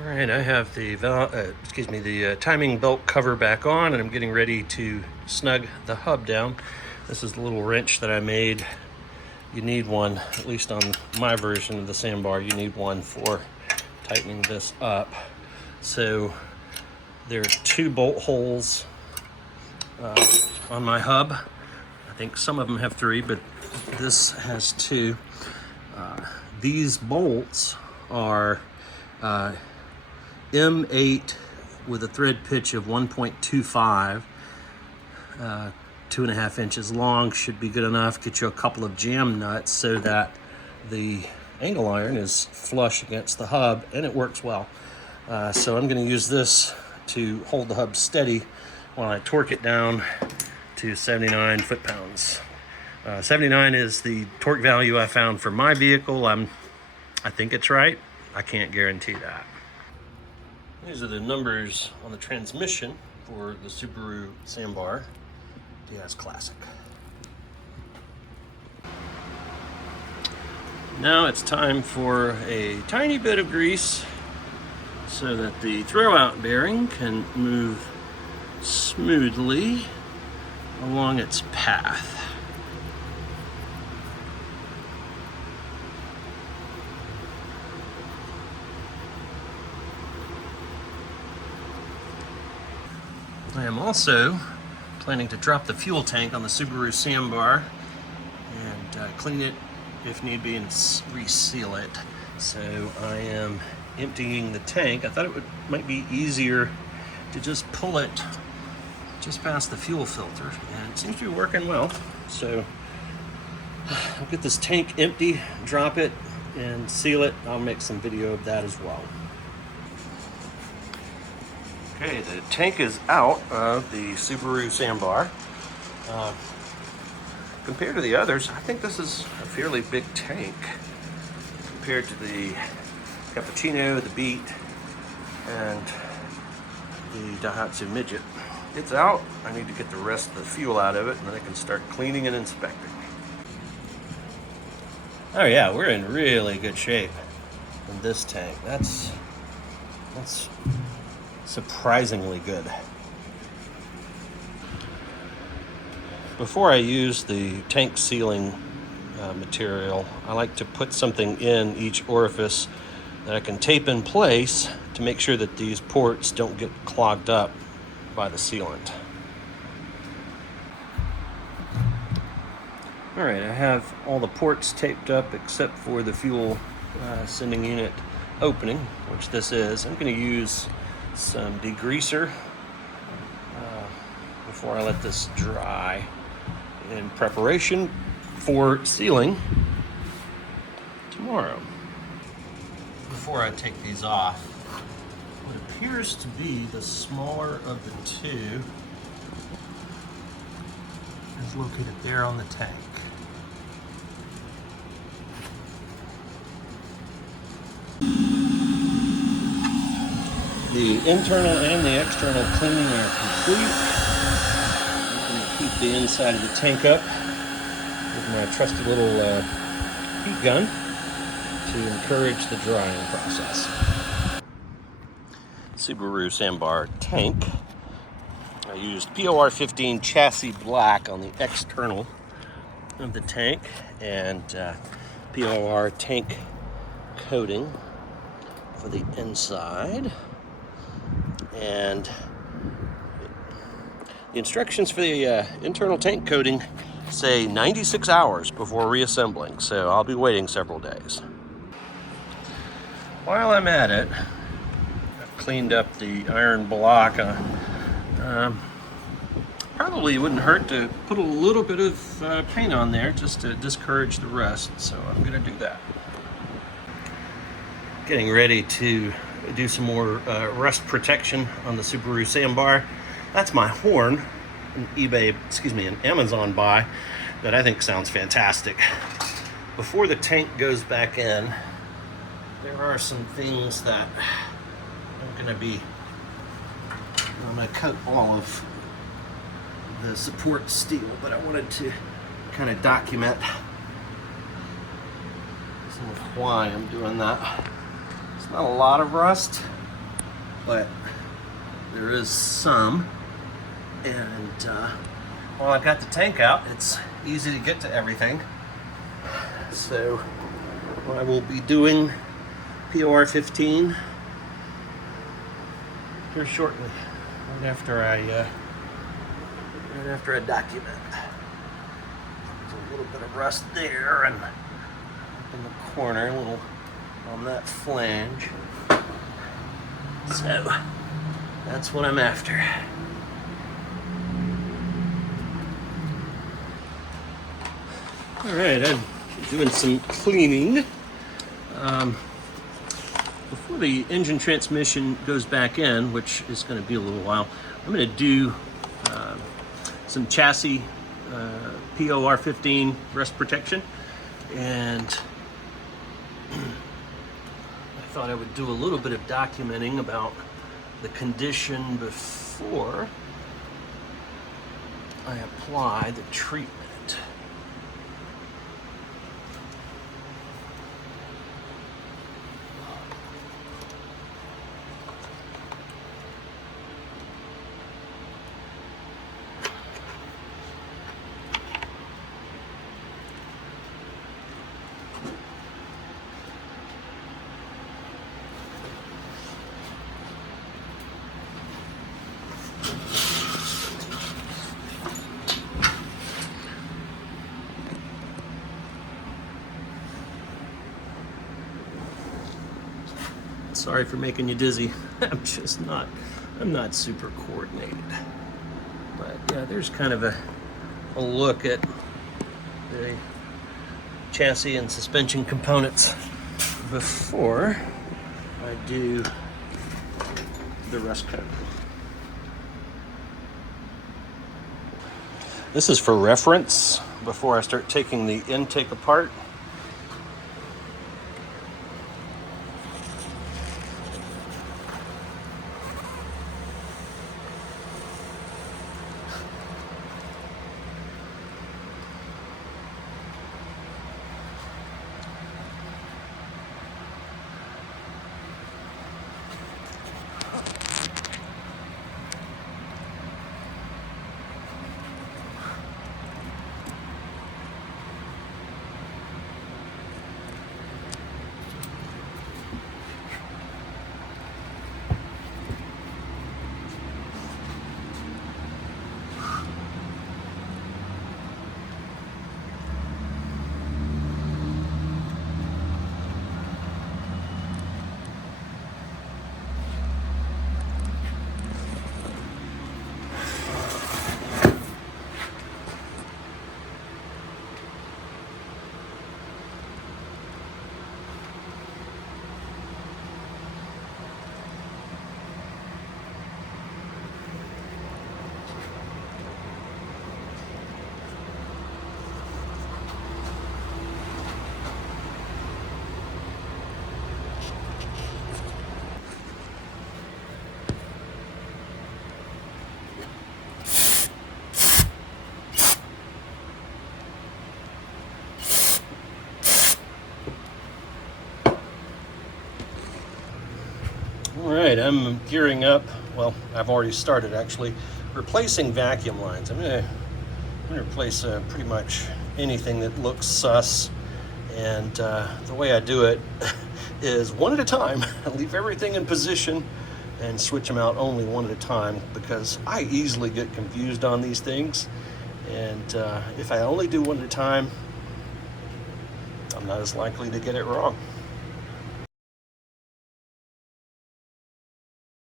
All right, I have the timing belt cover back on, and I'm getting ready to snug the hub down. This is the little wrench that I made. You need one, at least on my version of the sandbar, you need one for tightening this up. So there are 2 bolt holes on my hub. I think some of them have 3, but this has 2. These bolts are M8 with a thread pitch of 1.25, 2.5 inches long should be good enough. Get you a couple of jam nuts so that the angle iron is flush against the hub and it works well. So I'm going to use this to hold the hub steady while I torque it down to 79 foot-pounds. 79 is the torque value I found for my vehicle. I think it's right. I can't guarantee that. These are the numbers on the transmission for the Subaru Sambar Dias Classic. Now it's time for a tiny bit of grease so that the throwout bearing can move smoothly along its path. I am also planning to drop the fuel tank on the Subaru Sambar and clean it if need be and reseal it. So I am emptying the tank. I thought it might be easier to just pull it just past the fuel filter, and it seems to be working well. So I'll get this tank empty, drop it, and seal it. I'll make some video of that as well. Okay, the tank is out of the Subaru Sambar. Compared to the others, I think this is a fairly big tank compared to the Cappuccino, the Beat, and the Daihatsu Midget. It's out. I need to get the rest of the fuel out of it, and then I can start cleaning and inspecting. Oh yeah, we're in really good shape in this tank. That's surprisingly good. Before I use the tank sealing material, I like to put something in each orifice that I can tape in place to make sure that these ports don't get clogged up by the sealant. All right, I have all the ports taped up except for the fuel sending unit opening, which this is. I'm going to use some degreaser before I let this dry in preparation for sealing tomorrow. Before I take these off, what appears to be the smaller of the 2 is located there on the tank. The internal and the external cleaning are complete. I'm going to heat the inside of the tank up with my trusty little heat gun to encourage the drying process. Subaru Sambar tank. I used POR 15 chassis black on the external of the tank and POR tank coating for the inside. And the instructions for the internal tank coating say 96 hours before reassembling, so I'll be waiting several days. While I'm at it, I've cleaned up the iron block. Probably wouldn't hurt to put a little bit of paint on there just to discourage the rust, so I'm going to do that. Getting ready to do some more rust protection on the Subaru Sambar. That's my horn, an Amazon buy that I think sounds fantastic. Before the tank goes back in, there are some things that I'm going to coat all of the support steel, but I wanted to kind of document some of why I'm doing that. Not a lot of rust, but there is some. And while I've got the tank out, it's easy to get to everything. So I will be doing POR 15 here shortly, right after I document. There's a little bit of rust there, and up in the corner, a little on that flange. So that's what I'm after. All right, I'm doing some cleaning. Before the engine transmission goes back in, which is going to be a little while, I'm going to do some chassis POR 15 rust protection, and I thought I would do a little bit of documenting about the condition before I apply the treatment. Sorry for making you dizzy. I'm not super coordinated. But yeah, there's kind of a look at the chassis and suspension components before I do the rust coat. This is for reference before I start taking the intake apart. All right, I'm gearing up. Well, I've already started actually replacing vacuum lines. I'm gonna replace pretty much anything that looks sus, and the way I do it is one at a time. I leave everything in position and switch them out only one at a time, because I easily get confused on these things, and if I only do one at a time, I'm not as likely to get it wrong.